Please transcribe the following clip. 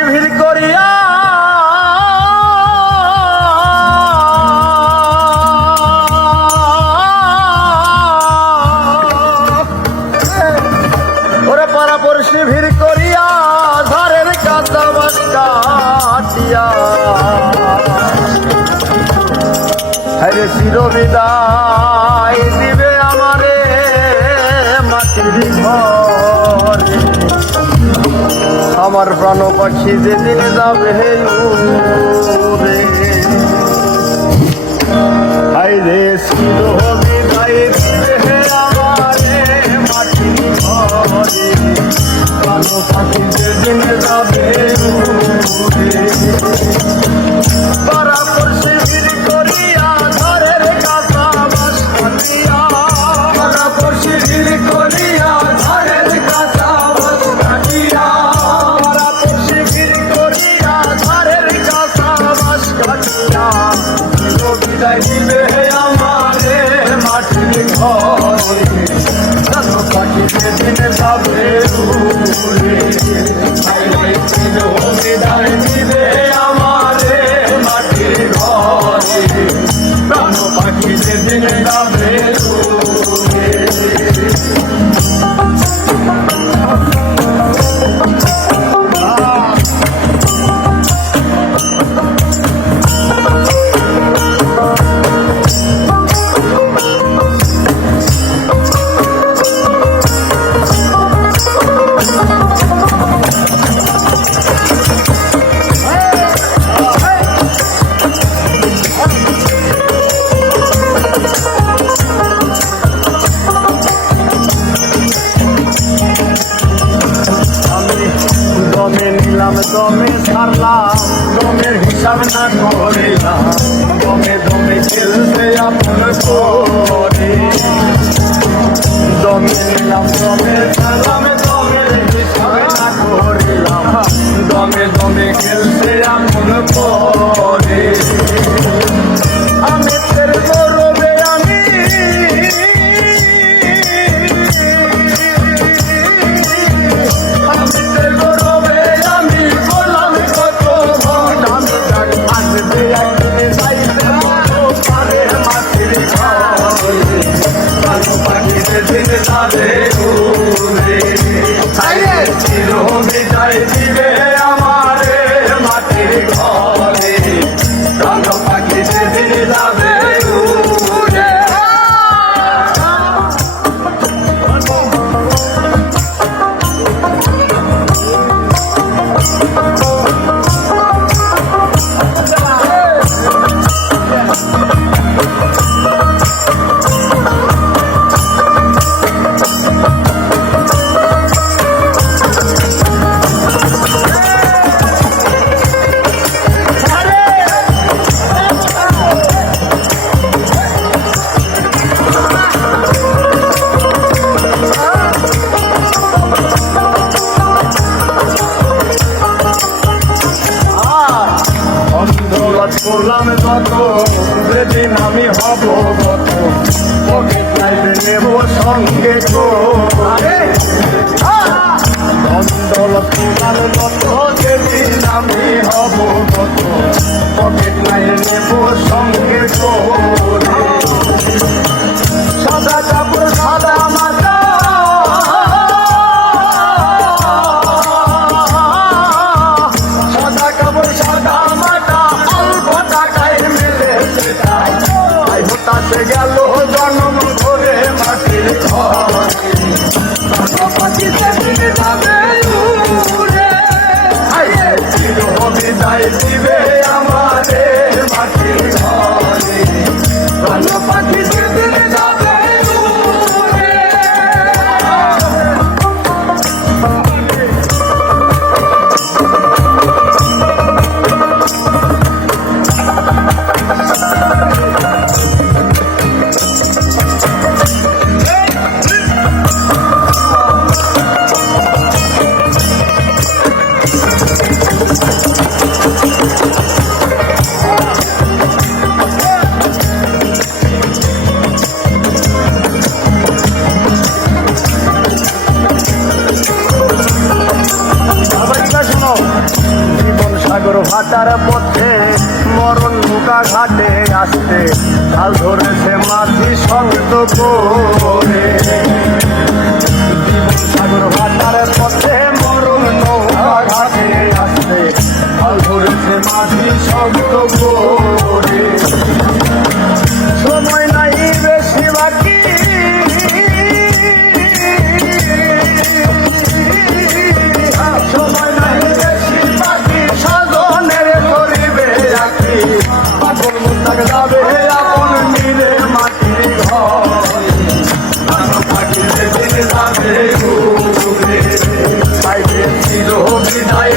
শিবির করিয়া ওরে পারাপড়শি ভিড় করিয়া ধারের কাঁচা বাস কাটিয়া হরে চিরবিদায় দিবে আমারে মাটির ঘরে আমার প্রাণ পাখি যেদিন যাবে উড়ে হাইরে চিরবিদায় দিবে আমারে মাটির ঘরে প্রাণ পাখি যেদিন যাবে উড়ে পারাপড়শি ভিড় করিয়া ধারের কাঁচা বাস কাটিয়া পারাপড়শি ভিড় করিয়া ধারের কাঁচা বাস কাটিয়া পারাপড়শি ভিড় করিয়া ধারের কাঁচা বাস কাটিয়া বিদায় দিবে আমারে মাটির ঘরে প্রাণ পাখি যেদিন যাবে উড়ে বিদায় দিবে আমারে মাটির ঘরে প্রাণ পাখি যেদিন যাবে উড়ে দমে ছাড়লাম দমের হিসাব না করিলাম দমে দমে খেলতে আপন করে দমে নিলাম দমে ছাড়লাম দমের হিসাব না করিলাম দমে দমে খেলতে আপন করে আমি তের গৌরবে আমি বিদায় দিবে আমারে মাটির ঘরে প্রাণ পাখি যেদিন যাবে উড়ে করলাম যত যেদিন আমি হব কত পকেট লাইতে নেব সঙ্গে দৌলত করলাম যত যেদিন আমি হব কত পকেট লাইতে নেব সঙ্গে সাদা কাপড় সাদা মাথা সাদা কাপড় সাদা মাথা ভাটার পথে মরণ নৌকা ঘাটে আসতে হাল ধরেছে মাঝি শক্ত করে জীবন সাগর ভাটার পথে মরণ নৌকা ঘাটে আসতে হাল ধরেছে মাঝি শক্ত করে সময় নাই বেশি বাকি সময় নাই বেশি বাকি সাধনের করিবে রাখি পাগল মুস্তাক যাবে আপন মিলে মাটির ঘর থাকিলে দিন যাবে ঘুরে পাইবে ছিল বিদায়